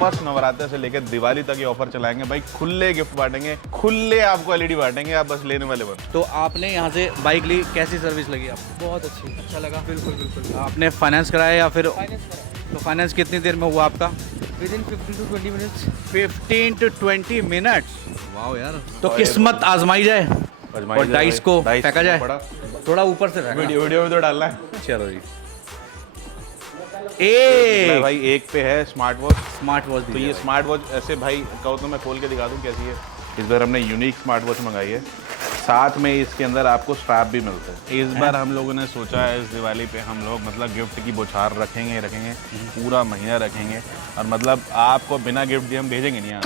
First Navratra से लेकर दिवाली तक ये ऑफर चलाएंगे भाई। खुले गिफ्ट बांटेंगे, खुले आपको एलईडी बांटेंगे, आप बस लेने वाले बनो। तो आपने यहाँ से बाइक ली, कैसी सर्विस लगी आपको? बहुत अच्छी, अच्छा लगा? बिल्कुल बिल्कुल। आपने फाइनेंस कराया या फिर? फाइनेंस करा, तो फाइनेंस कितनी देर में हुआ आपका? Within 15 to 20 minutes. 15 to 20 minutes. वाह यार। तो और किस्मत आजमाई जाए आजमाई और जाए डाइस भाई, को डाइस फेंका जाए। पड़ा। थोड़ा ऊपर से फेंका। वीडियो में तो डालना है। चलो जी। एक भाई एक पे है स्मार्ट वॉच। स्मार्ट वॉच तो ये स्मार्ट वॉच ऐसे भाई कहो तो मैं खोल के दिखा दूं कैसी है। इस बार हमने यूनिक स्मार्ट वॉच मंगाई है, साथ में इसके अंदर आपको स्ट्रैप भी मिलता है। इस बार हम लोगों ने सोचा है इस दिवाली पे हम लोग मतलब गिफ्ट की बौछार रखेंगे पूरा महीना रखेंगे, और मतलब आपको बिना गिफ्ट दिए हम भेजेंगे नहीं यहाँ।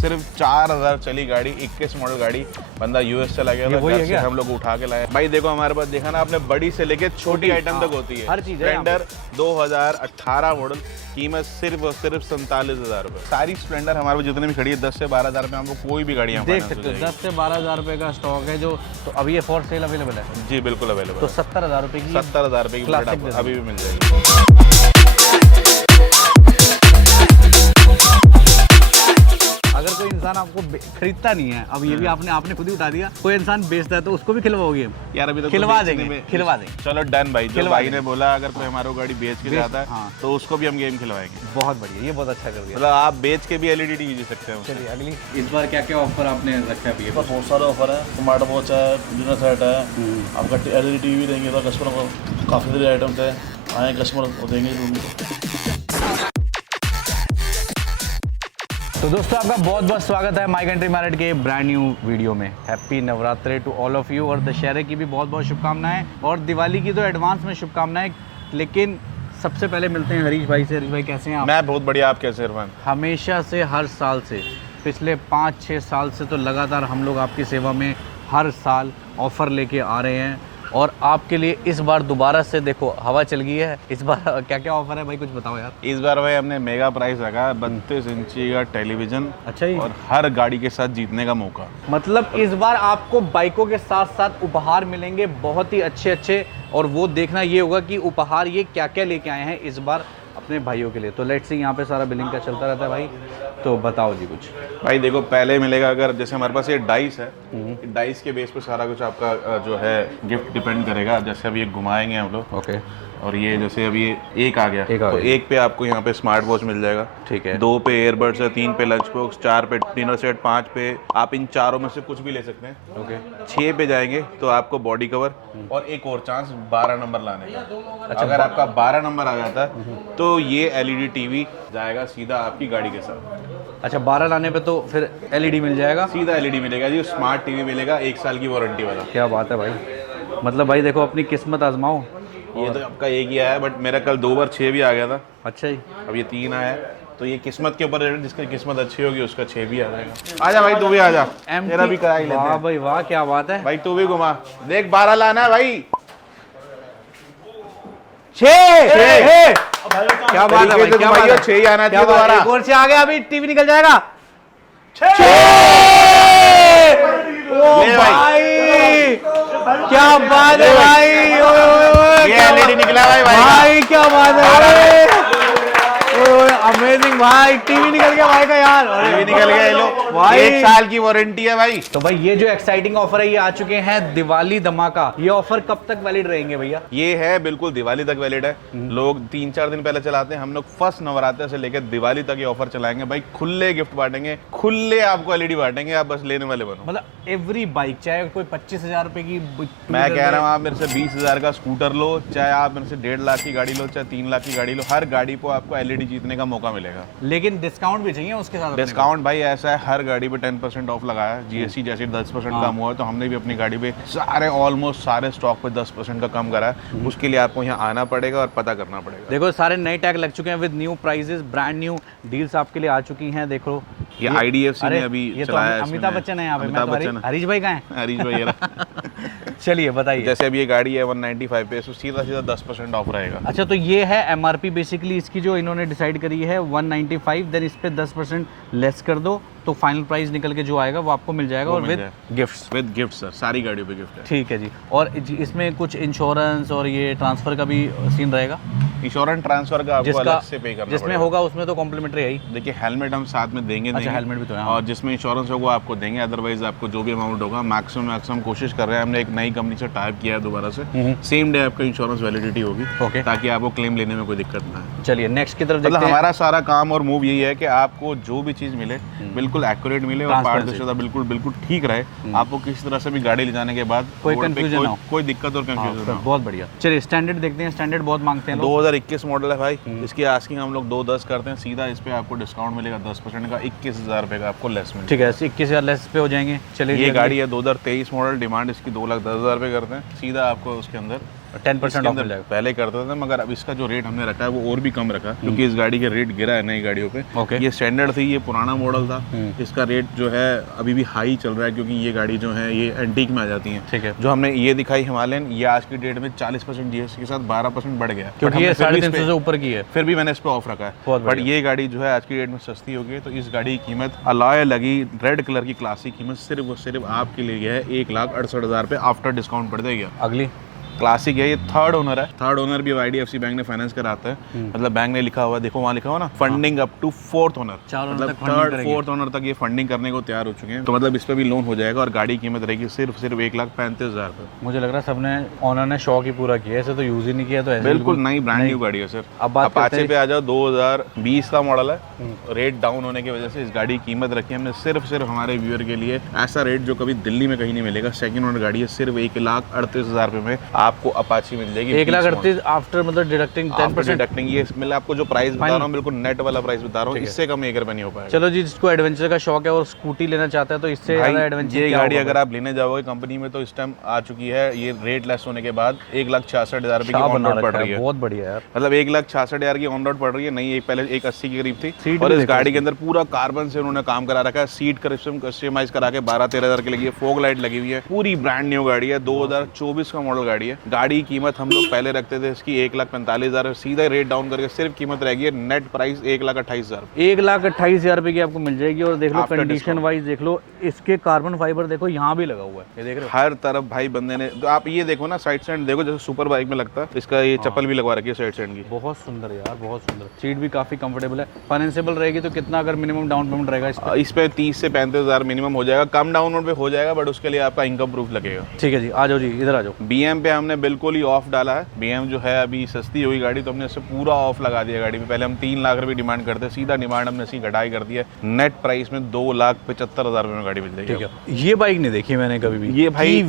सिर्फ 4000 चली गाड़ी, 21 मॉडल गाड़ी, बंदा यूएस चला गया था, घर से हम लोग उठा के लाए। भाई देखो हमारे पास देखा ना आपने, बड़ी से लेके छोटी आइटम तक होती है। हर चीज है। स्प्लेंडर 2018 मॉडल, कीमत सिर्फ और सिर्फ 47,000 रुपये। सारी स्प्लेंडर हमारे पास जितनी भी खड़ी है 10 से 12,000 में हमको कोई भी गाड़ी देख सकते हो। 10 से 12,000 रुपए का स्टॉक है जो, तो अभी ये फॉर सेल अवेलेबल है। जी बिल्कुल अवेलेबल। तो 70,000 रुपए की 70,000 रुपये की बुलेट क्लासिक आपको अभी भी मिल जाएगी। अगर कोई इंसान आपको खरीदता नहीं है, अब ये भी आपने खुद ही उठा दिया, कोई इंसान बेचता है तो उसको भी खिलवाओगे? यार अभी तो खिलवा देंगे। चलो डन भाई, जो भाई ने बोला अगर कोई हमारी गाड़ी बेच के जाता है हाँ। तो उसको भी हम गेम खिलवाएंगे। बहुत बढ़िया, ये बहुत अच्छा कर दिया। मतलब आप बेच के भी एलईडी टीवी ले सकते हैं। चलिए अगली। इस बार क्या क्या ऑफर आपने रखा है भैया? बहुत सारे ऑफर है। स्मार्ट वॉच है, डिनर सेट है, आपका एलईडी टीवी देंगे तो कस्टमर को काफ़ी सारे आइटम्स है, आए कस्टमर को देंगे। तो दोस्तों आपका बहुत बहुत स्वागत है माई कंट्री मैरिट के ब्रांड न्यू वीडियो में। Happy Navratre to all of you, और दशहरे की भी बहुत बहुत शुभकामनाएं, और दिवाली की तो एडवांस में शुभकामनाएं। लेकिन सबसे पहले मिलते हैं हरीश भाई से। हरीश भाई कैसे हैं आप? मैं बहुत बढ़िया, आप कैसे इरफान? हमेशा से, हर साल से, पिछले 5-6 साल से तो लगातार हम लोग आपकी सेवा में हर साल ऑफ़र लेके आ रहे हैं, और आपके लिए इस बार दोबारा से देखो हवा चल गई है। इस बार क्या क्या ऑफर है भाई, कुछ बताओ यार। इस बार भाई हमने मेगा प्राइस रखा है, 32 इंची का टेलीविजन। अच्छा जी। और हर गाड़ी के साथ जीतने का मौका। मतलब इस बार आपको बाइकों के साथ साथ उपहार मिलेंगे बहुत ही अच्छे अच्छे, और वो देखना ये होगा कि उपहार ये क्या क्या लेके आए हैं इस बार अपने भाइयों के लिए। तो लेट्स सी, यहाँ पे सारा बिलिंग का चलता रहता है भाई, तो बताओ जी कुछ। भाई देखो पहले मिलेगा, अगर जैसे हमारे पास ये डाइस है, डाइस के बेस पे सारा कुछ आपका जो है गिफ्ट डिपेंड करेगा। जैसे अभी ये घुमाएंगे हम लोग, ओके, और ये जैसे अभी एक आ गया, तो एक पे आपको यहाँ पे स्मार्ट वॉच मिल जाएगा। ठीक है। 2 पे एयरबड्स है, 3 पे लंच बॉक्स, 4 पे डिनर सेट, 5 पे आप इन चारों में से कुछ भी ले सकते हैं। ओके। 6 पे जाएंगे तो आपको बॉडी कवर, और एक और चांस 12 नंबर लाने का। अच्छा, अगर आपका 12 नंबर आ जाता है तो ये एलईडी टीवी जाएगा सीधा आपकी गाड़ी के साथ। अच्छा, 12 लाने पे तो फिर एलईडी मिल जाएगा, सीधा एलईडी मिलेगा जी, स्मार्ट टीवी मिलेगा, 1 साल की वारंटी वाला। क्या बात है भाई। मतलब भाई देखो अपनी किस्मत आजमाओ। ये तो आपका एक ही आया है, बट मेरा कल 2 बार 6 भी आ गया था। अच्छा जी। अब ये 3 आया है, तो ये किस्मत के ऊपर है, जिसकी किस्मत अच्छी होगी उसका 6 भी आ जाएगा। आजा भाई तू भी आजा, तेरा भी करा ही लेते वाह हैं। भाई वाह, क्या बात है भाई तू भी घुमा देख, 12 लाना है भाई। 6 क्या बात है भाई, क्या बात है। 6 ही आना चाहिए दोबारा। एक और से आ गया, अभी टीवी निकल जाएगा। ओ ले भाई, क्या बात है भाई। ये एलईडी निकला भाई, भाई क्या बात है, अमेजिंग भाई, टीवी निकल गया भाई का यार। टीवी निकल गया, ये लो भाई। 1 साल की वारंटी है भाई। तो भाई ये जो एक्साइटिंग ऑफर है ये आ चुके हैं दिवाली धमाका। ये ऑफर कब तक वैलिड रहेंगे भैया? ये है बिल्कुल दिवाली तक वैलिड है। लोग 3-4 दिन पहले चलाते हैं, हम लोग फर्स्ट नवरात्र से लेकर दिवाली तक ये ऑफर चलाएंगे भाई। खुले गिफ्ट बांटेंगे, खुले आपको एलईडी बांटेंगे, आप बस लेने वाले बनो। मतलब एवरी बाइक, चाहे कोई 25,000 रुपए की, मैं कह रहा हूँ आप मेरे से 20,000 का स्कूटर लो, चाहे आप मेरे से 1.5 लाख की गाड़ी लो, चाहे 3 लाख की गाड़ी लो, हर गाड़ी को आपको एलईडी जीतने का मौका मिलेगा। लेकिन डिस्काउंट भी चाहिए उसके साथ। डिस्काउंट भाई ऐसा है, हर गाड़ी पे 10% ऑफ लगाया है। जीएसटी जैसे 10% कम हुआ है, तो हमने भी अपनी गाड़ी पे ऑलमोस्ट सारे स्टॉक पे 10% का कम करा है। उसके लिए आपको यहाँ आना पड़ेगा और पता करना पड़ेगा। देखो सारे नए टैग लग चुके हैं with new prices, brand new deals आपके लिए आ चुकी हैं। देखो ये आईडीएफसी ने अभी ये तो चलाया है। अमिताभ बच्चन है यहाँ पे। अमिताभ बच्चन। हरीश भाई कहाँ हैं? हरीश भाई चलिए बताइए। जैसे अब ये गाड़ी है 195 पे, इसमें सीधा सीधा 10% ऑफ रहेगा। अच्छा, तो ये है एमआरपी बेसिकली इसकी जो इन्होंने डिसाइड करी है 195, देन इस पे 10% लेस कर दो तो फाइनल प्राइस निकल के जो आएगा वो आपको मिल जाएगा, और with gifts. With gift sir, सारी गाड़ियों पे गिफ्ट है। ठीक है जी। और इसमें कुछ इंश्योरेंस और ये ट्रांसफर का भी सीन रहेगा? इंश्योरेंस ट्रांसफर का आपको अलग से पे करना जिसमें पड़ेगा। होगा उसमें तो कॉम्प्लीमेंट्री है ही। देखिए हेलमेट हम साथ में देंगे। अच्छा, हेलमेट भी तो है। और जिसमें इंश्योरेंस होगा आपको देंगे, अदरवाइज आपको जो भी अमाउंट होगा मैक्सिमम कोशिश कर रहे हैं। हमने एक नई कंपनी से टाइप किया है दोबारा से, सेम डे आपका इंश्योरेंस वैलिडिटी होगी, ओके, ताकि आपको क्लेम लेने में कोई दिक्कत ना है। चलिए नेक्स्ट की तरफ मतलब देखते हैं। हमारा सारा काम और मूव यही है कि आपको जो भी चीज़ मिले बिल्कुल एक्यूरेट मिले और पारदर्शिता बिल्कुल ठीक रहे। आपको किसी तरह से भी गाड़ी ले जाने के बाद कोई रोड पे कंफ्यूजन ना हो, कोई दिक्कत और कंफ्यूजन ना हो। बहुत बढ़िया। चलिए स्टैंडर्ड देखते हैं। स्टैंडर्ड बहुत मांगते हैं लोग। 2021 मॉडल है भाई, इसकी आस्किंग हम लोग 210 करते हैं। सीधा इस पे आपको डिस्काउंट मिलेगा 10% का, 21,000 रुपये का आपको लेस मिलेगा। ठीक है, 21,000 लेस पे हो जाएंगे। चलिए ये गाड़ी है 2023 मॉडल, डिमांड इसकी 2,10,000 रुपये करते हैं। सीधा आपको उसके अंदर 10% ऑफ मिल जाएगा। पहले करते थे, मगर अब इसका जो रेट हमने रखा है वो और भी कम रखा, क्योंकि इस गाड़ी का रेट गिरा है नई गाड़ियों पे। ओके। ये स्टैंडर्ड थी, ये पुराना मॉडल था, इसका रेट जो है अभी भी हाई चल रहा है, क्योंकि ये गाड़ी जो है ये एंटीक में आ जाती है। ठीक है। जो हमने ये दिखाई हिमालयन, ये आज की डेट में 40% जीएसटी के साथ 12% बढ़ गया, क्योंकि ये 350 से ऊपर की है। फिर भी मैंने इस पर ऑफ रखा है। बहुत बट ये गाड़ी जो है आज की डेट में सस्ती हो गई है, तो इस गाड़ी की कीमत अलॉय लगी रेड कलर की क्लासिक कीमत सिर्फ और सिर्फ आपके लिए है 1,68,000 रुपये आफ्टर डिस्काउंट पड़ जाएगी। अगली क्लासिक है, ये थर्ड ओनर है। थर्ड ओनर भी IDFC बैंक ने फाइनेंस कराता है। मतलब बैंक ने लिखा हुआ है, देखो वहाँ लिखा हुआ ना, funding up to fourth owner. मतलब थर्ड फोर्थ ओनर तक ये फंडिंग करने को तैयार हो चुके हैं, तो मतलब इस पर भी लोन हो जाएगा। और गाड़ी की कीमत रहेगी सिर्फ 1,35,000 रुपये। मुझे लग रहा है सबने ओनर ने शौक ही पूरा किया, ऐसे तो यूज ही नहीं किया, तो ऐसे बिल्कुल नई ब्रांड न्यू गाड़ी है सर। अब बात करते अपाचे हैं। पे आ जाओ, 2020 का मॉडल है। रेट डाउन होने की वजह से इस गाड़ी की कीमत रखी है हमने सिर्फ हमारे व्यूअर के लिए। ऐसा रेट जो कभी दिल्ली में कहीं नहीं मिलेगा। सेकंड ओनर गाड़ी है, सिर्फ 1,38,000 रुपये में आपको अपाची मिल जाएगी। 1,38,000 आफ्टर मतलब डिडक्टिंग 10%। डिडक्टिंग ये मैं आपको जो प्राइस बता रहा हूँ बिल्कुल नेट वाला प्राइस बता रहा हूँ, इससे कम 1 रुपये नहीं हो पाएगा। चलो जी, जिसको एडवेंचर का शौक है और स्कूटी लेना चाहता है तो इससे ज़्यादा एडवेंचर ये गाड़ी अगर आप लेने जाओगे कंपनी में, तो इस टाइम आ चुकी है ये रेट लेस होने के बाद 1,66,000 रुपये की ऑन रोड पड़ रही है। बहुत बढ़िया यार, मतलब 1,66,000 की ऑन रोड पड़ रही है। नहीं, एक पहले 1,80 के करीब थी। सीट और इस गाड़ी के अंदर पूरा कार्बन से उन्होंने काम करा रखा है। सीट कस्टमाइज करा के 12-13,000 की लगी है। फोग लाइट लगी हुई है। पूरी ब्रांड न्यू गाड़ी है। 2024 का मॉडल गाड़ी है। गाड़ी की कीमत हम लोग पहले रखते थे इसकी 1,45,000, सीधा रेट डाउन करके सिर्फ कीमत रहेगी है नेट प्राइस 1,28,000। 1,28,000 रुपये की आपको मिल जाएगी। और देख लो कंडीशन वाइज देख लो, इसके कार्बन फाइबर देखो यहाँ भी लगा हुआ है, ये देख रहे हो हर तरफ भाई बंदे ने। तो आप ये देखो ना, साइड स्टैंड देखो, जैसे सुपर बाइक में लगता है। इसका ये चप्पल भी लगवा रखी है साइड स्टैंड की। बहुत सुंदर यार, बहुत सुंदर। सीट भी काफी कंफर्टेबल है। फाइनेंसिबल रहेगी तो कितना अगर मिनिमम डाउन पेमेंट रहेगा इस पे 30 से 35,000 मिनिमम हो जाएगा। कम डाउन पे हो जाएगा, बट उसके लिए आपका इनकम प्रूफ लगेगा। ठीक है जी, आ जाओ जी, इधर आ जाओ। BM पे हमने बिल्कुल ही ऑफ डाला है। BM जो है अभी सस्ती हुई गाड़ी, तो हमने इससे पूरा ऑफ लगा दिया गाड़ी में। पहले हम 3 लाख रुपये डिमांड करते, सीधा डिमांड हमने इसकी घटाई कर दी है। नेट प्राइस में 2,75,000 रुपये में गाड़ी मिल जाएगी। ठीक है, ये बाइक नहीं देखी मैंने कभी भी। ये भाई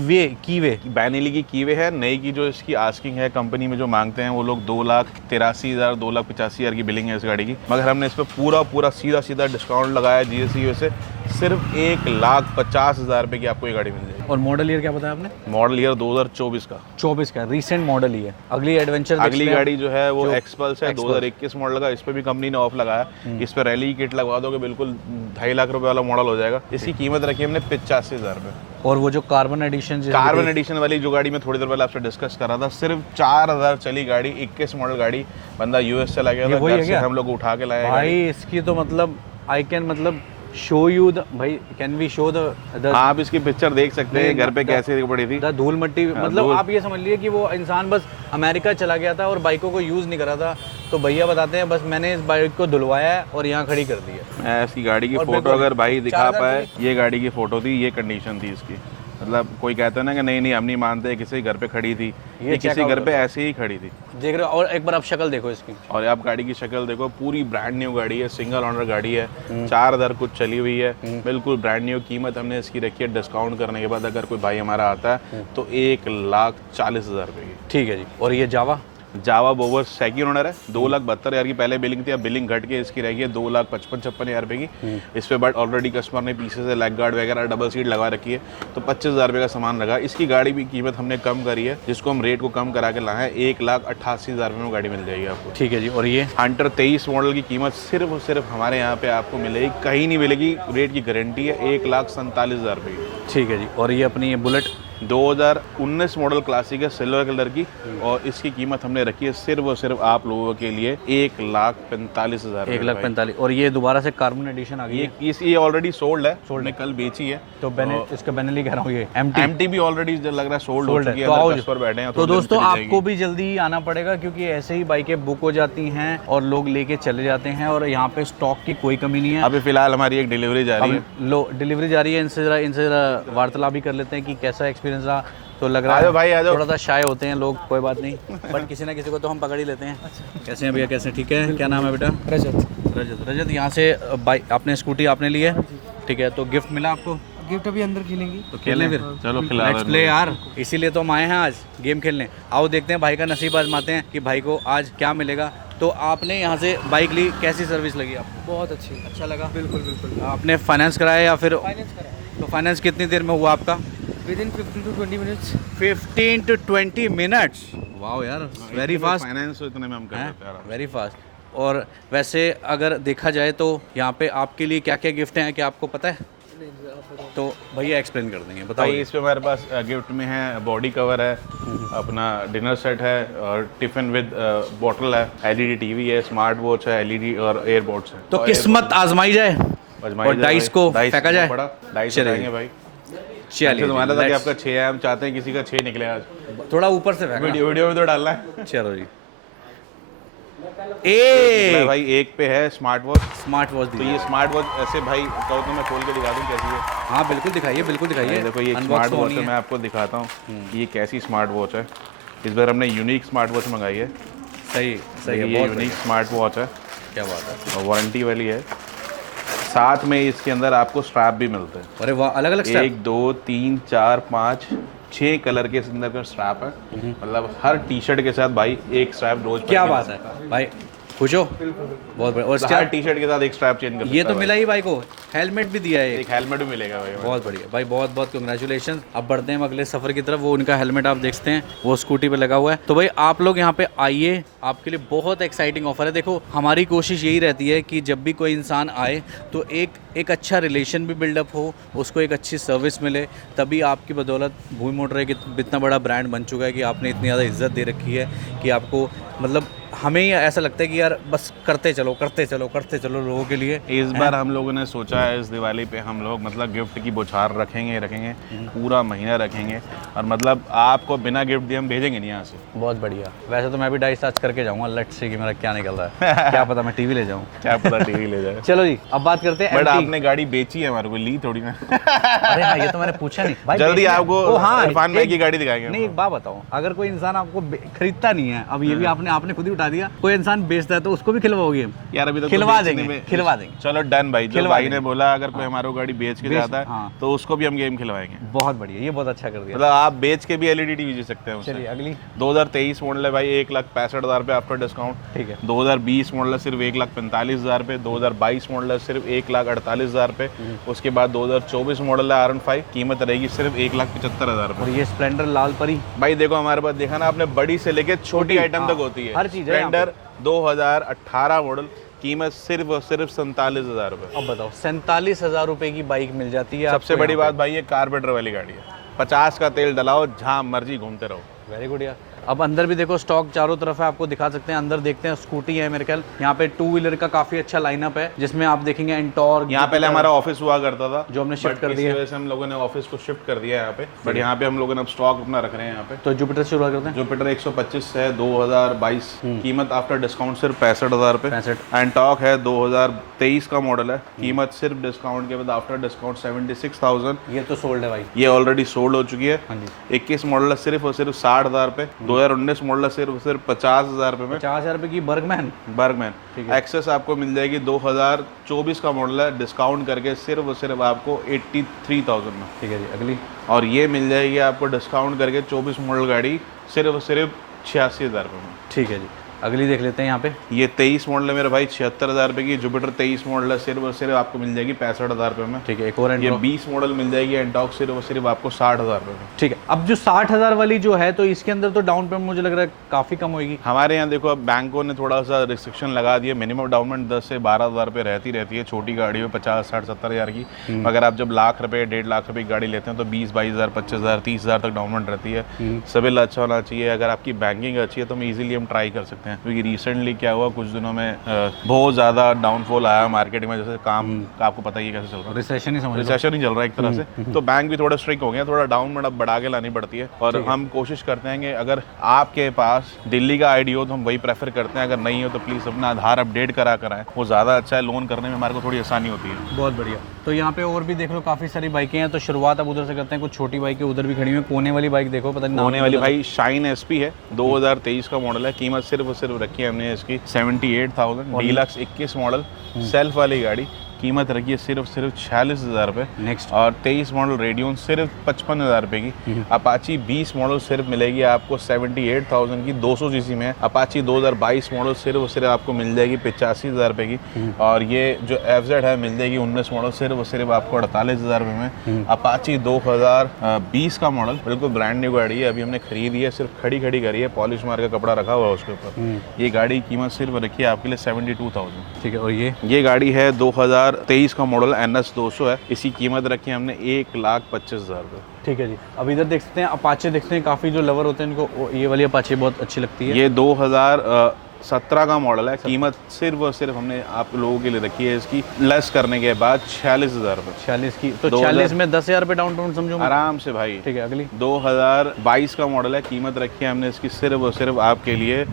कीवे बैनेली की कीवे है। नई की जो इसकी आस्किंग है कंपनी में जो मांगते हैं वो लोग 2,83,000 2,85,000 की बिलिंग है इस गाड़ी की, मगर हमने इस पर पूरा सीधा डिस्काउंट लगाया GST से। सिर्फ 1,50,000 रुपये की आपको ये गाड़ी मिल जाएगी। और मॉडल ईयर क्या बताया आपने? मॉडल ईयर 2024 का। 24 का रीसेंट मॉडल ही है। अगली एडवेंचर अगली गाड़ी जो है वो एक्सपल्स है 2021 मॉडल का। इस पे भी कंपनी ने ऑफ लगाया। इस पे रैली किट लगवा दोगे बिल्कुल 2.5 लाख रुपए वाला मॉडल हो जाएगा। इसकी कीमत रखी है हमने 85,000 रुपये। और वो जो कार्बन एडिशन वाली जो गाड़ी में थोड़ी देर पहले आपसे डिस्कस कर रहा था, सिर्फ 4,000 चली गाड़ी, 21 मॉडल गाड़ी। बंदा US चला गया था, घर से हम लोग उठा के लाए भाई। इसकी तो मतलब आई कैन मतलब शो यू द भाई, कैन वी शो द आप इसकी पिक्चर देख सकते हैं घर पे कैसे पड़ी थी। द धूल मट्टी। मतलब आप ये समझ लीजिए कि वो इंसान बस अमेरिका चला गया था और बाइकों को यूज़ नहीं करा था, तो भैया बताते हैं बस मैंने इस बाइक को धुलवाया है और यहाँ खड़ी कर दी है। ऐसी गाड़ी की फोटो अगर भाई दिखा पाए, ये गाड़ी की फोटो थी, ये कंडीशन थी इसकी। मतलब कोई कहता है ना कि नहीं हम नहीं मानते, किसी घर पे खड़ी थी, ये किसी घर पे ऐसे ही खड़ी थी। देख रहे हो, और एक बार आप शक्ल देखो इसकी, और आप गाड़ी की शक्ल देखो, पूरी ब्रांड न्यू गाड़ी है, सिंगल ओनर गाड़ी है, 4,000 कुछ चली हुई है, बिल्कुल ब्रांड न्यू। कीमत हमने इसकी रखी है डिस्काउंट करने के बाद, अगर कोई भाई हमारा आता है तो 1,40,000 रुपये की। ठीक है जी। और ये जावा बोवर सेकंड ओनर है, 2,72,000 की पहले बिलिंग थी। अब बिलिंग घट के इसकी रहेगी 2,55,56,000 रुपये की। इस पे बट ऑलरेडी कस्टमर ने पीछे से लेग गार्ड वगैरह डबल सीट लगा रखी है, तो 25,000 रुपये का सामान लगा। इसकी गाड़ी भी कीमत हमने कम करी है, जिसको हम रेट को कम करा के लाए हैं। 1,88,000 रुपये में गाड़ी मिल जाएगी आपको। ठीक है जी। और ये हंटर 23 मॉडल की कीमत सिर्फ और सिर्फ हमारे यहाँ पे आपको मिलेगी, कहीं नहीं मिलेगी। रेट की गारंटी है 1,47,000 रुपये की। ठीक है जी। और ये अपनी ये बुलेट 2019 मॉडल क्लासिक है सिल्वर कलर की, और इसकी कीमत हमने रखी है सिर्फ और सिर्फ आप लोगों के लिए 1,45,000। 1,45,000। और ये दोबारा से कार्बन एडिशन आ गई है। ये ऑलरेडी सोल्ड है, हमने कल बेची है। तो इसका बेनिली कह रहा हूँ, ये एमटी भी ऑलरेडी लग रहा है सोल्ड हो चुकी है, तो आओ पर बैठे हैं। तो दोस्तों आपको भी जल्दी ही आना पड़ेगा, क्योंकि ऐसे ही बाइकें बुक हो जाती हैं और लोग लेके चले जाते हैं, और यहाँ पे स्टॉक की कोई कमी नहीं है। अभी फिलहाल हमारी एक डिलीवरी जा रही है। डिलीवरी जा रही है। इनसे जरा वार्तालाप भी कर लेते हैं कि कैसा एक्सपीरियंस रहा। तो लग रहा है भाई थोड़ा सा शाय होते हैं लोग, कोई बात नहीं, बट किसी ना किसी को तो हम पकड़ ही लेते हैं। कैसे हैं भैया, कैसे? ठीक है, क्या नाम है बेटा? रजत। यहाँ से बाइक आपने स्कूटी आपने ली है, ठीक है, तो गिफ्ट मिला आपको? गिफ्ट अभी अंदर खेलेंगे तो खेलें फिर, चलो लेट्स प्ले यार, इसीलिए तो हम आए हैं आज गेम खेलने। आओ देखते हैं भाई का नसीब आजमाते हैं कि भाई को आज क्या मिलेगा। तो आपने यहाँ से बाइक ली, कैसी सर्विस लगी आपको? बहुत अच्छी, अच्छा लगा? बिल्कुल। आपने फाइनेंस कराया या फिर? फाइनेंस करा तो फाइनेंस कितनी देर में हुआ आपका? Within 15 to 20 minutes. 15 to 20 minutes. वाह यार, वेरी फास्ट। फाइनेंस इतने में हम कर लेते हैं। Very fast. और वैसे अगर देखा जाए तो यहाँ पे आपके लिए क्या क्या गिफ्ट हैं, क्या आपको पता है? तो भैया एक्सप्लेन कर देंगे, बताओ। भाई इस पे हमारे पास गिफ्ट में है बॉडी कवर है, अपना डिनर सेट है, और टिफिन विद बॉटल है, एलईडी टीवी है, स्मार्ट वॉच है, एलईडी और एयरबड्स है। तो किस्मत आजमाई जाए और डाइस को फेंका जाए। डाइस चलिए भाई, चलिए, तुम्हारा था कि आपका 6 है, हम चाहते हैं किसी का 6 निकले आज। थोड़ा ऊपर से फेंका। वीडियो में तो डालना है। चलो जी। भाई एक पे है स्मार्ट वॉच। स्मार्ट वॉच तो ये स्मार्ट वॉच ऐसे भाई कहो तो मैं खोल के दिखा दूं कैसी है। हाँ बिल्कुल दिखाइए, बिल्कुल दिखाइए। देखो ये स्मार्ट वॉच है, मैं आपको दिखाता हूँ ये कैसी स्मार्ट वॉच है। इस बार हमने यूनिक स्मार्ट वॉच मंगाई है। सही है, ये यूनिक स्मार्ट वॉच है, क्या बात है। और वारंटी वाली है। साथ में इसके अंदर आपको स्ट्रैप भी मिलते हैं। अरे वाह, अलग अलग 1 2 3 4 5 6 कलर के अंदर का स्ट्रैप है। मतलब हर टी शर्ट के साथ भाई एक स्ट्रैप रोज। क्या बात है भाई, खुश हो? बहुत बढ़िया। और हर टी शर्ट के साथ एक स्ट्रैप चेंज कर सकते ये तो मिला ही भाई को, हेलमेट भी दिया है, एक हेलमेट भी मिलेगा भाई। बहुत बढ़िया भाई, बहुत बहुत कंग्रेचुलेशन। अब बढ़ते हैं हम अगले सफ़र की तरफ। वो उनका हेलमेट आप देखते हैं, वो स्कूटी पे लगा हुआ है। तो भाई आप लोग यहाँ पे आइए, आपके लिए बहुत एक्साइटिंग ऑफर है। देखो हमारी कोशिश यही रहती है कि जब भी कोई इंसान आए तो एक अच्छा रिलेशन भी बिल्डअप हो, उसको एक अच्छी सर्विस मिले, तभी आपकी बदौलत भूमि मोटर एक इतना बड़ा ब्रांड बन चुका है कि आपने इतनी ज़्यादा इज्जत दे रखी है कि आपको मतलब हमें ही ऐसा लगता है कि यार बस करते चलो लोगों के लिए। इस बार हम लोगों ने सोचा है इस दिवाली पे हम लोग मतलब गिफ्ट की बौछार रखेंगे पूरा महीना रखेंगे, और मतलब आपको बिना गिफ्ट दिए हम भेजेंगे नहीं यहाँ से। बहुत बढ़िया। वैसे तो मैं भी डाइस सर्च करके जाऊँगा, लेट्स सी कि मेरा क्या निकल रहा है। क्या पता मैं टीवी ले जाऊँ, क्या पता टीवी ले जाए। चलो जी, अब बात करते हैं। बट आपने गाड़ी बेची है, हमारे को ली थोड़ी ना। अरे हाँ, ये तो मैंने पूछा नहीं भाई। जल्दी आपको हाँ, इरफान भाई की गाड़ी दिखाएंगे। नहीं, एक बात बताओ, अगर कोई इंसान आपको खरीदता नहीं है, अब ये भी आपने खुद ही उठा दिया, कोई इंसान बेचता है तो उसको भी खिलवाओगे यार? अभी तो खिलवा देंगे। चलो डन भाई, जो भाई ने बोला अगर कोई हमारे गाड़ी बेच के जाता है हाँ। तो उसको भी हम गेम खिलवाएंगे। बहुत बढ़िया, ये बहुत अच्छा कर दिया। मतलब आप बेच के भी एलईडी टीवी जी सकते हैं। चलिए अगली। 2023 मॉडल है भाई, 1,65,000 रुपये आफ्टर डिस्काउंट। ठीक है। 2020 मॉडल है सिर्फ 1,45,000 रुपये। 2022 मॉडल है सिर्फ 1,48,000 रुपये। उसके बाद 2024 मॉडल है R15, कीमत रहेगी सिर्फ 1,75,000 रुपये। और ये स्प्लेंडर लाल परी, भाई देखो हमारे पास देखा ना आपने, बड़ी से लेके छोटी आइटम तक होती है, हर चीज़ है। स्प्लेंडर 2018 मॉडल, कीमत सिर्फ और सिर्फ 47,000 रुपये। अब बताओ 47,000 रुपए की बाइक मिल जाती है। सबसे बड़ी बात भाई ये कार्बोरेटर वाली गाड़ी है, 50 का तेल डलाओ जहाँ मर्जी घूमते रहो। वेरी गुड यार। अब अंदर भी देखो स्टॉक चारों तरफ है, आपको दिखा सकते हैं। अंदर देखते हैं, स्कूटी है मेरे ख्याल। यहाँ पे 2 व्हीलर का काफी अच्छा लाइनअप है, जिसमें आप देखेंगे एंटॉर। यहाँ पहले हमारा ऑफिस हुआ करता था, जो हमने शिफ्ट कर दिया। वजह से हम लोगों ने ऑफिस को शिफ्ट कर दिया यहाँ पे, बट यहाँ पे हम लोगों ने अब स्टॉक अपना रख रहे हैं यहाँ पे। तो जुपिटर से शुरुआत करते हैं। जुपिटर 125 है 2022, कीमत आफ्टर डिस्काउंट सिर्फ 65,000 रुपये। 65। एंटॉक है 2023 का मॉडल है, कीमत सिर्फ डिस्काउंट के बाद आफ्टर डिस्काउंट 76,000। ये तो सोल्ड है भाई, ये ऑलरेडी सोल्ड हो चुकी है। हाँ जी। 21 मॉडल है सिर्फ और सिर्फ 60,000 रुपये। 2019 मॉडल सिर्फ 50,000 रुपये में। 50,000 रुपए की बर्गमैन। एक्सेस आपको मिल जाएगी 2024 का मॉडल है, डिस्काउंट करके सिर्फ और सिर्फ आपको 83,000 में। ठीक है जी, अगली। और ये मिल जाएगी आपको डिस्काउंट करके 24 मॉडल गाड़ी सिर्फ और सिर्फ 86,000 रुपये में। ठीक है जी। अगली देख लेते हैं यहाँ पे। ये 23 मॉडल है मेरे भाई, 76,000 रुपये की। जुपिटर 23 मॉडल है, सिर्फ और सिर्फ आपको मिल जाएगी 65,000 रुपये में। ठीक है, एक और ये एंट्रो। 20 मॉडल मिल जाएगी एंटॉक, सिर्फ और सिर्फ आपको 60,000 रुपये में। ठीक है, अब जो 60,000 वाली जो है तो इसके अंदर तो डाउन पेमेंट मुझे लग रहा है काफ़ी कम होगी। हमारे यहाँ देखो अब बैंकों ने थोड़ा सा रिस्ट्रिक्शन लगा दिया, मिनिमम डाउन पेमेंट 10 से 12,000 रुपये रहती है छोटी गाड़ी में, 50, 60, 70,000 की। मगर आप जब लाख रुपये 1.5 लाख रुपये की गाड़ी लेते हैं तो 20, 22,000, 25,000, 30,000 तक डाउन पेमेंट रहती है। सिविल अच्छा होना चाहिए, अगर आपकी बैंकिंग अच्छी है तो हम इजीली हम ट्राई कर सकते हैं। क्योंकि रिसेंटली क्या हुआ, कुछ दिनों में बहुत ज़्यादा डाउनफॉल आया मार्केट में, जैसे काम का आपको पता ही है कैसे चल रहा है, रिसेशन ही समझ लो। रिसेशन ही चल रहा है एक तरह से। तो बैंक भी थोड़ा स्ट्रिक्ट हो गया, थोड़ा डाउन पेमेंट अब बढ़ा के लानी पड़ती है। और हम कोशिश करते हैं कि अगर आपके पास दिल्ली का आईडी हो तो हम वही प्रेफर करते हैं, अगर नहीं हो तो प्लीज़ अपना आधार अपडेट करा कराएं, वो ज़्यादा अच्छा है। लोन करने में हमारे को थोड़ी आसानी होती है। बहुत बढ़िया। तो यहाँ पे और भी देख लो काफ़ी सारी बाइकें हैं, तो शुरुआत अब उधर से करते हैं। कुछ छोटी बाइकें उधर भी खड़ी हुई हैं। कोने वाली बाइक देखो, पता नहीं नाम होने वाली भाई शाइन एसपी है, 2023 का मॉडल है। कीमत सिर्फ और सिर्फ रखी है हमने इसकी 78,000। डीलक्स 21 मॉडल सेल्फ वाली गाड़ी, कीमत रखी है सिर्फ 46,000 रुपये। नेक्स्ट। और 23 मॉडल रेडियन सिर्फ 55,000 रुपये की। अपाची 20 मॉडल सिर्फ मिलेगी आपको 78,000 की, 200 सीसी में। अपाची 2022 मॉडल सिर्फ और सिर्फ आपको मिल जाएगी 85,000 रुपये की। और ये जो FZ है मिल जाएगी 19 मॉडल सिर्फ और सिर्फ आपको 48,000 रुपये में। अपाची 2020 का मॉडल, बिल्कुल ब्रांड न्यू गाड़ी है, अभी हमने खरीदी है, सिर्फ खड़ी करी है, पॉलिश मार का कपड़ा रखा हुआ है उसके ऊपर। ये गाड़ी की कीमत सिर्फ रखी है आपके लिए 72,000। ठीक है। और ये गाड़ी है 2023 का मॉडल NS 200 है, इसकी कीमत रखी है हमने 1,25,000 रुपये। ठीक है जी। अब इधर देख सकते हैं अपाचे, देखते हैं काफ़ी जो लवर होते हैं इनको ये वाली अपाचे बहुत अच्छी लगती है। ये 2017 का मॉडल है, कीमत सिर्फ और सिर्फ हमने आप लोगों के लिए रखी है इसकी लेस करने के बाद 46,000 रुपये। 46 की, तो 46 में 10,000 रुपये डाउन पेमेंट समझो मैं। आराम से भाई। ठीक है। अगली 2022 का मॉडल है, कीमत रखी है हमने इसकी सिर्फ और सिर्फ आपके लिए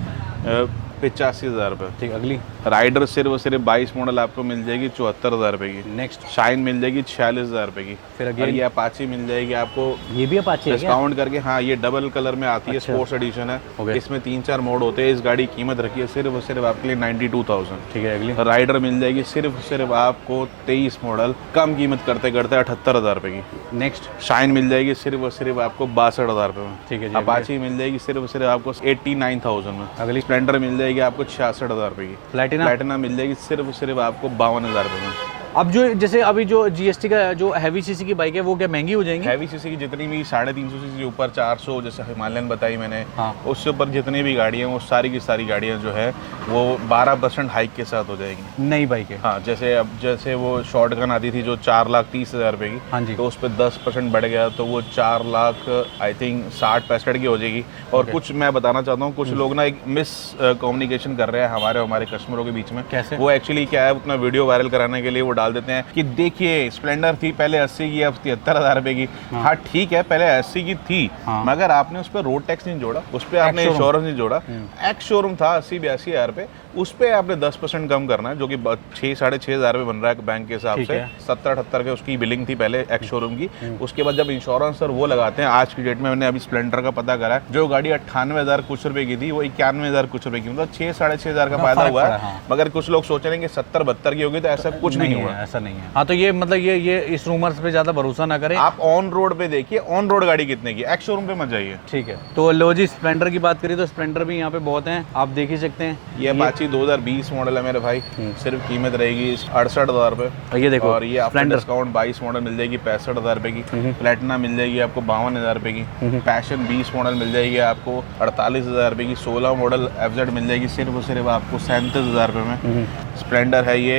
85,000 रुपये। ठीक। अगली राइडर सिर्फ और सिर्फ 22 मॉडल आपको मिल जाएगी 74,000 रुपये की। नेक्स्ट। शाइन मिल जाएगी 46,000 रुपये की। फिर और अगेन ये अपाची मिल जाएगी आपको, ये भी अपाचे है क्या? डिस्काउंट करके। हाँ, ये डबल कलर में आती है, अच्छा। स्पोर्ट्स एडिशन है। Okay। इसमें 3-4 मोड होते हैं। इस गाड़ी की कीमत रखी है सिर्फ और सिर्फ आपके लिए 92,000। ठीक है। अगली राइडर मिल जाएगी सिर्फ और सिर्फ आपको 23 मॉडल, कम कीमत करते करते 78,000 रुपये की। नेक्स्ट। शाइन मिल जाएगी सिर्फ और सिर्फ आपको 62,000 रुपये में। ठीक है जी। अपाची मिल जाएगी सिर्फ और सिर्फ आपको 89,000 में। अगली स्प्लेंडर मिल जाएगी आपको 66,000 रुपये की। प्लैटिना मिल जाएगी सिर्फ और सिर्फ आपको 52,000 रुपये में। अब जो जैसे अभी जो GST का जो हैवी सीसी की बाइक है वो क्या महंगी हो जाएंगी? हैवी सीसी की जितनी भी 350 सीसी ऊपर 400, जैसे हिमालयन बताई मैंने, हाँ। उससे ऊपर जितनी भी गाड़ियाँ वो सारी की सारी गाड़ियाँ जो है वो 12% हाइक के साथ हो जाएगी। नई बाइक है। हाँ, जैसे वो शॉर्टगन आती थी जो 4,30,000 रुपये की, हाँ जी। तो उस पर 10% बढ़ गया तो वो 4,00,000 आई थिंक 60-65 की हो जाएगी। और कुछ मैं बताना चाहता हूँ, कुछ लोग ना एक मिस कम्युनिकेशन कर रहे हैं हमारे कस्टमरों के बीच में। कैसे? वो एक्चुअली क्या है, अपना वीडियो वायरल कराने के लिए वो डाल देते हैं कि देखिए स्प्लेंडर थी पहले 80 की, अब 73,000 रुपये की। हाँ ठीक है, पहले 80 की थी, मगर आपने उस पर रोड टैक्स नहीं जोड़ा, उस पर आपने इंश्योरेंस नहीं जोड़ा। एक्स शोरूम था 80-82,000 रुपये, उस पर आपने 10% कम करना है, जो कि 6-6,500 रुपये बन रहा है बैंक के हिसाब से। 70-78 के उसकी बिलिंग थी पहले एक्स शोरूम की। उसके बाद जब इंश्योरेंस सर वो लगाते हैं, आज की डेट में मैंने अभी स्प्लेंडर का पता करा है, जो गाड़ी 98,000 कुछ रुपए की थी वो 91,000 कुछ रुपए की, मतलब 6-6,500 का फायदा हुआ है। मगर कुछ लोग सोच रहे हैं कि 70-72 की होगी, तो ऐसा कुछ भी नहीं हुआ, ऐसा नहीं है। हाँ, तो ये मतलब ये इस रूमर्स पे ज्यादा भरोसा ना करें। आप ऑन रोड पे देखिए, ऑन रोड गाड़ी कितने की, एक्स शोरूम पे मत जाइए। ठीक है। तो लो जी, स्प्लेंडर की बात करिए तो स्प्लेंडर भी यहाँ पे बहुत हैं, आप देख ही सकते हैं। ये अपाची 2020 मॉडल है मेरे भाई, सिर्फ कीमत रहेगी 68,000 रुपये। ये देखो, और ये आपको डिस्काउंट 22 मॉडल मिल जाएगी 65,000 रुपये की। प्लेटिना मिल जाएगी आपको 52,000 रुपये की। पैशन 20 मॉडल मिल जाएगी आपको 48,000 रुपये की। 16 मॉडल FZ मिल जाएगी सिर्फ और सिर्फ आपको 37,000 रुपये में। स्प्लेंडर है ये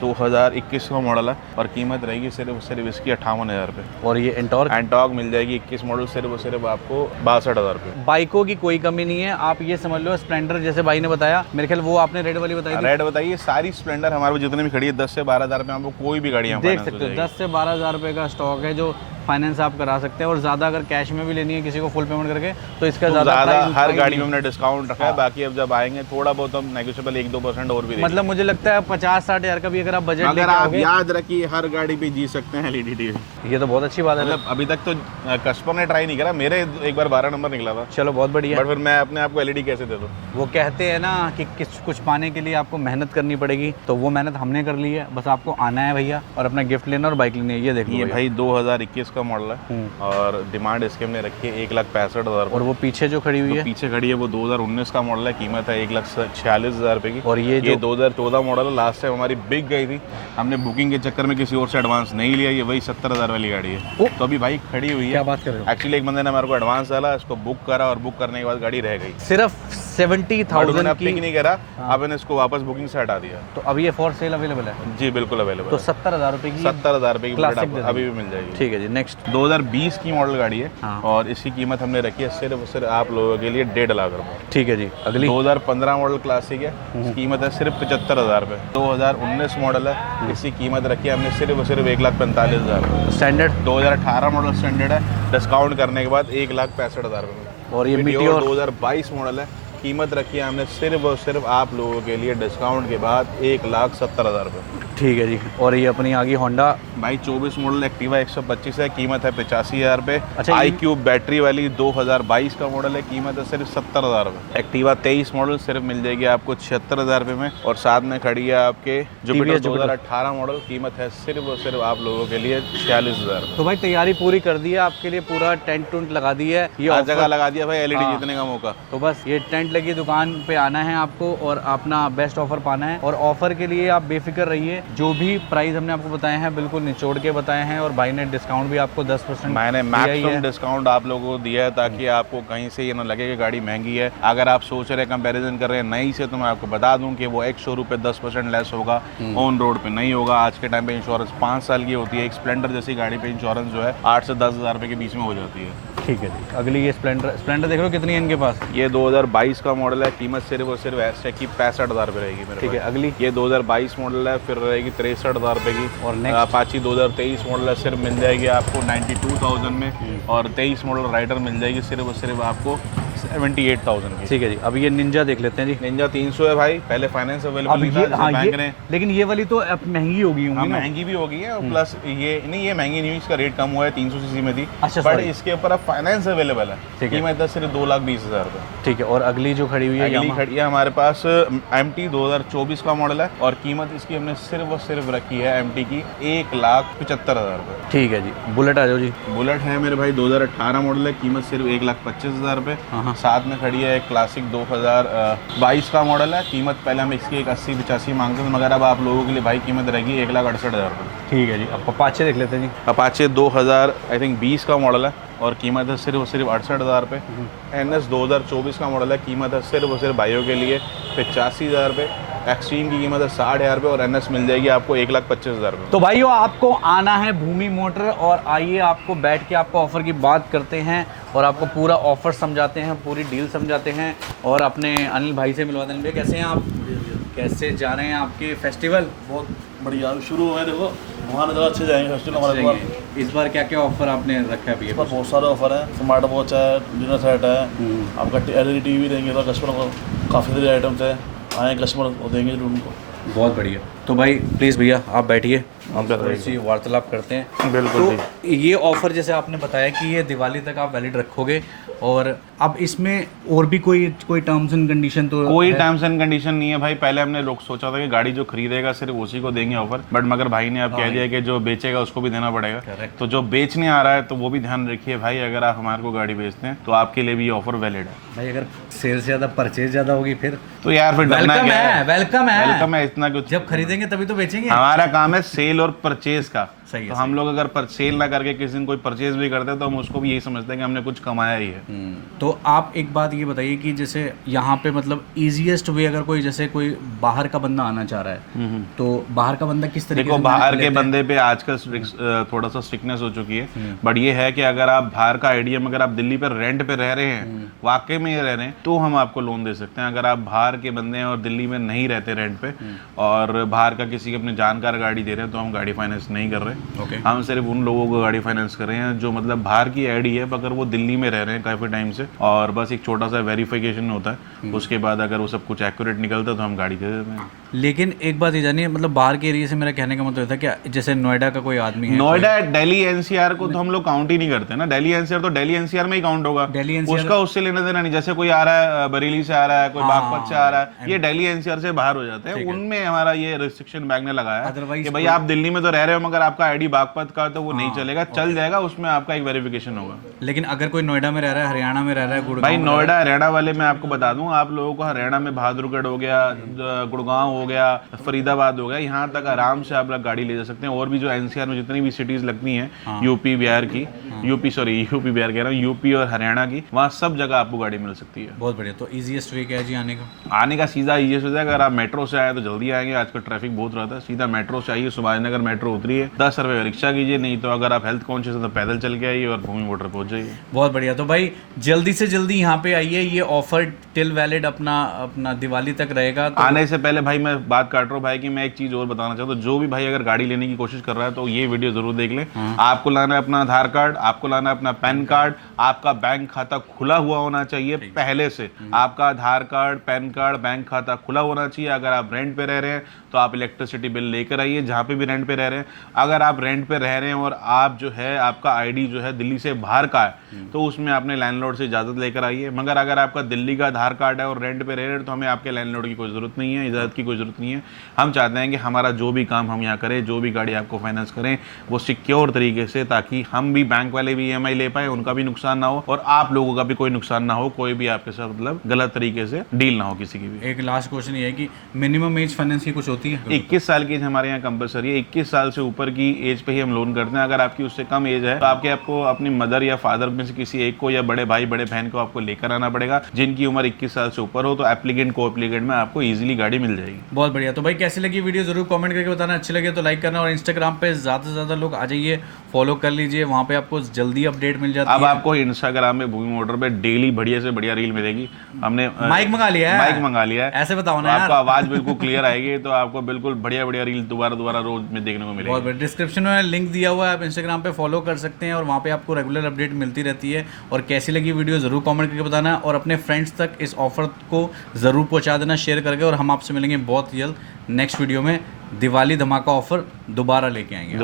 2021 का मॉडल है और कीमत रहेगी सिर्फ और सिर्फ इसकी 58,000 रुपये। और ये एंटॉर्क मिल जाएगी 21 मॉडल सिर्फ और सिर्फ आपको 62,000 रुपये। बाइकों की कोई कमी नहीं है, आप ये समझ लो। स्प्लेंडर जैसे भाई ने बताया, मेरे ख्याल वो आपने रेड वाली बताई थी। रेड बताइए, सारी स्प्लेंडर हमारे पास जितनी भी खड़ी है 10 से 12,000 रुपये आपको कोई भी गाड़ी देख सकते हो। 10 से 12,000 रुपये का स्टॉक है जो फाइनेंस आप करा सकते हैं। और ज़्यादा अगर कैश में भी लेनी है किसी को फुल पेमेंट करके, तो इसका ज़्यादा हर गाड़ी में हमने डिस्काउंट रखा है। बाकी अब जब आएंगे थोड़ा बहुत हम नेगोशिएबल 1-2% और भी देंगे। मतलब मुझे लगता है 50-60 हज़ार का भी अगर आप बजट लेके अगर आप आओगे, याद रखिए हर गाड़ी पे जी सकते हैं LED TV। ये तो बहुत अच्छी बात है। मतलब अभी तक तो कस्टमर ने ट्राई नहीं करा, मेरे एक बार 12 नंबर निकला था। चलो बहुत बढ़िया। बट फिर मैं अपने आप को LED कैसे दे दूँ? वो कहते हैं ना कि कुछ पाने के लिए आपको मेहनत करनी पड़ेगी, तो वो मेहनत हमने कर ली है। बस आपको आना है भैया और अपना गिफ्ट लेना और बाइक लेनी है। ये देखो ये भाई 2021 का मॉडल है और डिमांड इसके हमने रखी है 1,65,000। और वो पीछे जो खड़ी हुई है पीछे खड़ी है वो 2019 का मॉडल है, कीमत है 1,46,000 रुपये की। और ये जो 2014 मॉडल है, लास्ट टाइम हमारी बिक गई थी, हमने बुकिंग के चक्कर में किसी और से एडवांस नहीं लिया। ये वही 70,000 वाली गाड़ी है। तो अभी भाई खड़ी हुई है। क्या बात कर रहे हो? एक्चुअली एक बंदे ने हमारे को एडवांस डाला, इसको बुक करा और बुक करने के बाद गाड़ी रह गई। सिर्फ 70,000 पिक की। नहीं करा, अब मैंने इसको वापस बुकिंग से हटा दिया। तो अब ये फॉर सेल अवेलेबल है? जी बिल्कुल अवेलेबल तो है। 70,000 रुपये की 70,000 रुपये की बुलेट क्लासिक आपको अभी भी मिल जाएगी। ठीक है जी। नेक्स्ट 2020 की मॉडल गाड़ी है हाँ। और इसकी कीमत हमने रखी है सिर्फ आप लोगों के लिए 1.5 लाख रुपए। ठीक है जी। अगली 2015 मॉडल क्लासिक है, इसकी कीमत है सिर्फ 75,000 रुपये। 2019 मॉडल है, इसकी कीमत रखी है हमने सिर्फ 1,45,000 रुपये। स्टैंडर्ड 2018 मॉडल स्टैंडर्ड है, डिस्काउंट करने के बाद 1,65,000 रुपये में। और ये मीटियोर 2022 मॉडल है, कीमत रखी है हमने सिर्फ और सिर्फ आप लोगों के लिए डिस्काउंट के बाद 1,70,000 रुपये। ठीक है जी। और ये अपनी आ गई होंडा भाई 24 मॉडल एक्टिवा 125 है, कीमत है 85,000 रुपये। अच्छा, आई क्यूब बैटरी वाली 2022 का मॉडल है, कीमत है सिर्फ 70,000 रुपये। एक्टिवा 23 मॉडल सिर्फ मिल जाएगी आपको 76,000 रुपये में। और साथ में खड़ी है आपके जुपिटर 2018 मॉडल, कीमत है सिर्फ और सिर्फ आप लोगों के लिए 46,000 रुपये। तो भाई तैयारी पूरी कर दी है आपके लिए, पूरा टेंट टूंट लगा दी है। ये हर ऑफर- जगह लगा दिया भाई, एलईडी हाँ। जीतने का मौका। तो बस ये टेंट लगी दुकान पे आना है आपको और अपना बेस्ट ऑफर पाना है। और ऑफर के लिए आप बेफिक्र रहिए, जो भी प्राइस हमने आपको बताए हैं बिल्कुल निचोड़ के बताए हैं। और भाई ने डिस्काउंट भी आपको 10% मैंने दिया ही मैक्सिमम है। डिस्काउंट आप लोगों को दिया है ताकि आपको कहीं से ये ना लगे कि गाड़ी महंगी है। अगर आप सोच रहे हैं कंपैरिजन कर रहे हैं नई से, तो मैं आपको बता दूं कि वो एक शोरूम पे 10% लेस होगा, ऑन रोड पे नहीं होगा। आज के टाइम पे इंश्योरेंस 5 साल की होती है। एक स्प्लेंडर जैसी गाड़ी पे इंश्योरेंस जो है 8 से 10,000 रुपये के बीच में हो जाती है। ठीक है जी। अगली ये स्प्लेंडर देख लो कितनी है इनके पास। ये 2022 का मॉडल है, कीमत सिर्फ और सिर्फ एसटेक की 65,000 रुपये रहेगी मेरे ठीक है। पास। अगली ये 2022 मॉडल है, फिर रहेगी 63,000 रुपये की। और नेक्स्ट अपाची 2023 मॉडल है, सिर्फ मिल जाएगी आपको 92,000 में। और 23 मॉडल राइडर मिल जाएगी सिर्फ और सिर्फ आपको 78,000 की। ठीक है जी। अब ये निंजा देख लेते हैं जी। निंजा 300 है भाई, पहले फाइनेंस अब अवेलेबल नहीं था ये जैसे हाँ बैंक ये ने। लेकिन ये वाली तो अब महंगी होगी हाँ होंगी ना? महंगी भी हो गई है, और प्लस ये नहीं, ये महंगी नहीं हुई, इसका रेट कम हुआ है, 300 सीसी में थी। अच्छा, बट sorry। इसके ऊपर अब फाइनेंस अवेलेबल है, ठीक है। कीमत है सिर्फ 2,20,000 रुपये। ठीक है। और अगली जो खड़ी हुई है अगली यामा? खड़ी है हमारे पास MT 2024 का मॉडल है और कीमत इसकी हमने सिर्फ और सिर्फ रखी है MT की 1,75,000 रुपये। ठीक है जी। बुलेट आ जाओ जी। बुलेट है मेरे भाई 2018 मॉडल है, कीमत सिर्फ 1,25,000 रुपये। हाँ। साथ में खड़ी है एक क्लासिक 2022 का मॉडल है, कीमत पहले हम इसकी 1,80-85 मांगते थे, मगर अब आप लोगों के लिए भाई कीमत रहेगी 1,68,000 रुपये। ठीक है जी। अब अपाचे देख लेते हैं जी। अपाचे 2020 का मॉडल है और कीमत है सिर्फ और सिर्फ 68,000 रुपये। NS 2024 का मॉडल है, कीमत है सिर्फ और सिर्फ भाइयों के लिए 85,000 रुपये। एक्सट्रीम की कीमत है 60,000 रुपये और NS मिल जाएगी आपको 1,25,000 रुपये। तो भाइयों आपको आना है भूमि मोटर और आइए आपको बैठ के आपको ऑफ़र की बात करते हैं और आपको पूरा ऑफ़र समझाते हैं, पूरी डील समझाते हैं। और अपने अनिल भाई से मिलवाते हैं। भैया कैसे हैं आप? कैसे जा रहे हैं आपके फेस्टिवल? बहुत बढ़िया शुरू हुए, देखो वहाँ जगह अच्छे जाएंगे फेस्टिवल हमारे पास। इस बार क्या क्या ऑफ़र आपने रखा है भैया? इस पर बहुत सारे ऑफर हैं, स्मार्ट वॉच है, डिनर सेट है, आपका LED TV देंगे तो कस्टमर को काफ़ी सारे आइटम्स हैं, आए कस्टमर को देंगे जरूर उनको। बहुत बढ़िया। तो भाई प्लीज़ भैया आप बैठिए, हम थोड़ी सी वार्तालाप करते हैं। बिल्कुल तो ये ऑफ़र जैसे आपने बताया कि ये दिवाली तक आप वैलिड रखोगे, और अब इसमें और भी कोई टर्म्स एंड कंडीशन तो कोई है? टर्म्स एंड कंडीशन नहीं है भाई। पहले हमने लोग सोचा था कि गाड़ी जो खरीदेगा सिर्फ उसी को देंगे ऑफर, बट मगर भाई ने अब कह दिया कि जो बेचेगा उसको भी देना पड़ेगा। Correct। तो जो बेचने आ रहा है तो वो भी ध्यान रखिए भाई, अगर आप हमारे को गाड़ी बेचते हैं तो आपके लिए भी ये ऑफर वैलिड है भाई। अगर सेल से ज़्यादा परचेज ज़्यादा होगी फिर तो यार फिर डरना वेलकम क्या है, वेलकम है। वेलकम है, इतना कुछ। जब खरीदेंगे तभी तो बेचेंगे। हमारा काम है सेल और परचेज का। सही है, तो हम लोग अगर सेल ना करके किसी दिन कोई परचेज भी करते हैं तो हम उसको भी यही समझते हैं कि हमने कुछ कमाया ही है। तो आप एक बात ये बताइए कि जैसे यहाँ पे मतलब इजीएस्ट वे, अगर कोई जैसे कोई बाहर का बंदा आना चाह रहा है तो बाहर का बंदा किस तरीके देखो से बाहर manage के लेते हैं? बंदे पे आजकल थोड़ा सा स्ट्रिक्टनेस हो चुकी है, बट ये है कि अगर आप बाहर का आइडिया, अगर आप दिल्ली पर रेंट पे रह रहे हैं, वाकई में ये रह रहे हैं, तो हम आपको लोन दे सकते हैं। अगर आप बाहर के बंदे हैं और दिल्ली में नहीं रहते रेंट पे और बाहर का किसी के अपने जानकार गाड़ी दे रहे हैं तो हम गाड़ी फाइनेंस नहीं कर रहे। Okay। हम सिर्फ उन लोगों को गाड़ी फाइनेंस कर रहे हैं जो मतलब बाहर की आईडी है, अगर वो दिल्ली में रह रहे हैं काफ़ी टाइम से, और बस एक छोटा सा वेरिफिकेशन होता है, उसके बाद अगर वो सब कुछ एक्यूरेट निकलता है तो हम गाड़ी दे देते हैं। लेकिन एक बात ये जानिए, मतलब बाहर के एरिया से मेरा कहने का मतलब था कि जैसे नोएडा का कोई आदमी है, नोएडा, दिल्ली NCR को तो हम लोग काउंट ही नहीं करते ना। दिल्ली NCR तो दिल्ली NCR में ही काउंट होगा, दिल्ली NCR उसका उससे लेना देना नहीं। जैसे कोई आ रहा है बरेली से आ रहा है, कोई बागपत से आ रहा है, ये दिल्ली NCR से बाहर हो जाते हैं, उनमें हमारा ये रिस्ट्रिक्शन बैंक ने लगाया है Otherwise कि भाई आप दिल्ली में तो रह रहे हो मगर आपका आईडी बागपत का तो वो नहीं चलेगा, चल जाएगा, उसमें आपका एक वेरिफिकेशन होगा। लेकिन अगर कोई नोएडा में रह रहा है, हरियाणा में रह रहा है, गुड़गांव भाई में नोएडा हरियाणा वाले मैं आपको बता दूं, आप लोगों को हरियाणा में बहादुरगढ़ हो गया, गुड़गांव हो गया, फरीदाबाद हो गया, यहाँ तक आराम से आप लोग गाड़ी ले जा सकते हैं। और भी जो एनसीआर में जितनी भी सिटीज लगती हैं यूपी बिहार की, यूपी बिहार कह रहा हूँ, यूपी और हरियाणा की, वहाँ सब जगह आपको गाड़ी मिल सकती है। बहुत बढ़िया। तो ईजीएस्ट वे क्या है जी आने का? आने का सीधा ये सोचा, अगर आप मेट्रो से आए तो जल्दी आएंगे, आजकल ट्रैफिक बहुत रहता है। सीधा मेट्रो से आइए, सुभाष नगर मेट्रो उतरिए, 10 रुपये रिक्शा कीजिए, नहीं तो अगर आप हेल्थ कॉन्शियस है तो पैदल चल के आइए और भूमि मोटर पहुंच जाइए। बहुत बढ़िया। तो भाई जल्दी से जल्दी यहाँ पे आइए, ये ऑफर टिल वैलिड अपना दिवाली तक रहेगा। तो आने से पहले भाई मैं बात काट रहा हूँ भाई कि मैं एक चीज और बताना चाहता हूँ, जो भी भाई अगर गाड़ी लेने की कोशिश कर रहा है तो ये वीडियो जरूर देख ले। आपको लाना है अपना आधार कार्ड, आपको लाना है अपना पैन कार्ड, आपका बैंक खाता खुला हुआ होना चाहिए पहले से। आपका आधार कार्ड, पैन कार्ड, बैंक खाता खुला होना चाहिए। अगर आप रेंट पे रह रहे हैं तो आप इलेक्ट्रिसिटी बिल लेकर आइए, जहाँ पे भी रेंट पे रह रहे हैं। अगर आप रेंट पे रह रहे हैं और आप जो है आपका आईडी जो है दिल्ली से बाहर का है तो उसमें आपने लैंडलॉर्ड से इजाज़त लेकर आइए। मगर अगर आपका दिल्ली का आधार कार्ड है और रेंट पे रह रहे हैं तो हमें आपके लैंडलॉर्ड की कोई ज़रूरत नहीं है, इजाज़त की कोई ज़रूरत नहीं है। हम चाहते हैं कि हमारा जो भी काम हम यहाँ करें, जो भी गाड़ी आपको फाइनेंस करें वो सिक्योर तरीके से, ताकि हम भी, बैंक वाले भी EMI ले पाए, उनका भी नुकसान ना हो और आप लोगों का भी कोई नुकसान ना हो, कोई भी आपके साथ मतलब गलत तरीके से डील ना हो किसी की भी। एक लास्ट क्वेश्चन ये है कि मिनिमम एज फाइनेंस की कुछ होती है? 21 साल की एज हमारे यहाँ कंपलसरी है। 21 साल से ऊपर की एज पे ही हम लोन करते हैं। अगर आपकी उससे कम एज है तो आपको अपनी मदर या फादर में से किसी एक को या बड़े भाई बड़े बहन को आपको लेकर आना पड़ेगा। जिनकी उम्र 21 साल से ऊपर हो तो एप्लीकेंट को एप्लीकेंट में आपको इजीली गाड़ी मिल जाएगी। बहुत बढ़िया। तो भाई कैसी लगी वीडियो जरूर कमेंट करके बताना, अच्छी लगे तो लाइक करना और इंस्टाग्राम पे ज़्यादा से ज़्यादा लोग आ जाइए, फॉलो कर लीजिए, वहाँ पे आपको जल्दी अपडेट मिल जाती है। अब आपको इंस्टाग्राम में भूमि मोटर पे डेली बढ़िया से बढ़िया रील मिलेगी। हमने माइक मंगा लिया है, माइक मंगा लिया है, ऐसे बताओ ना तो यार। आपको आवाज बिल्कुल क्लियर आएगी, तो आपको बिल्कुल बढ़िया बढ़िया रील दोबारा रोज में देखने को मिलेगी। बहुत बढ़िया। डिस्क्रिप्शन में लिंक दिया हुआ है, आप इंस्टाग्राम पे फॉलो कर सकते हैं और वहाँ पे आपको रेगुलर अपडेट मिलती रहती है। और कैसी लगी वीडियो ज़रूर कमेंट करके बताना और अपने फ्रेंड्स तक इस ऑफर को ज़रूर पहुँचा देना शेयर करके। और हम आपसे मिलेंगे बहुत जल्द नेक्स्ट वीडियो में। दिवाली धमाका ऑफर दोबारा लेके आएंगे।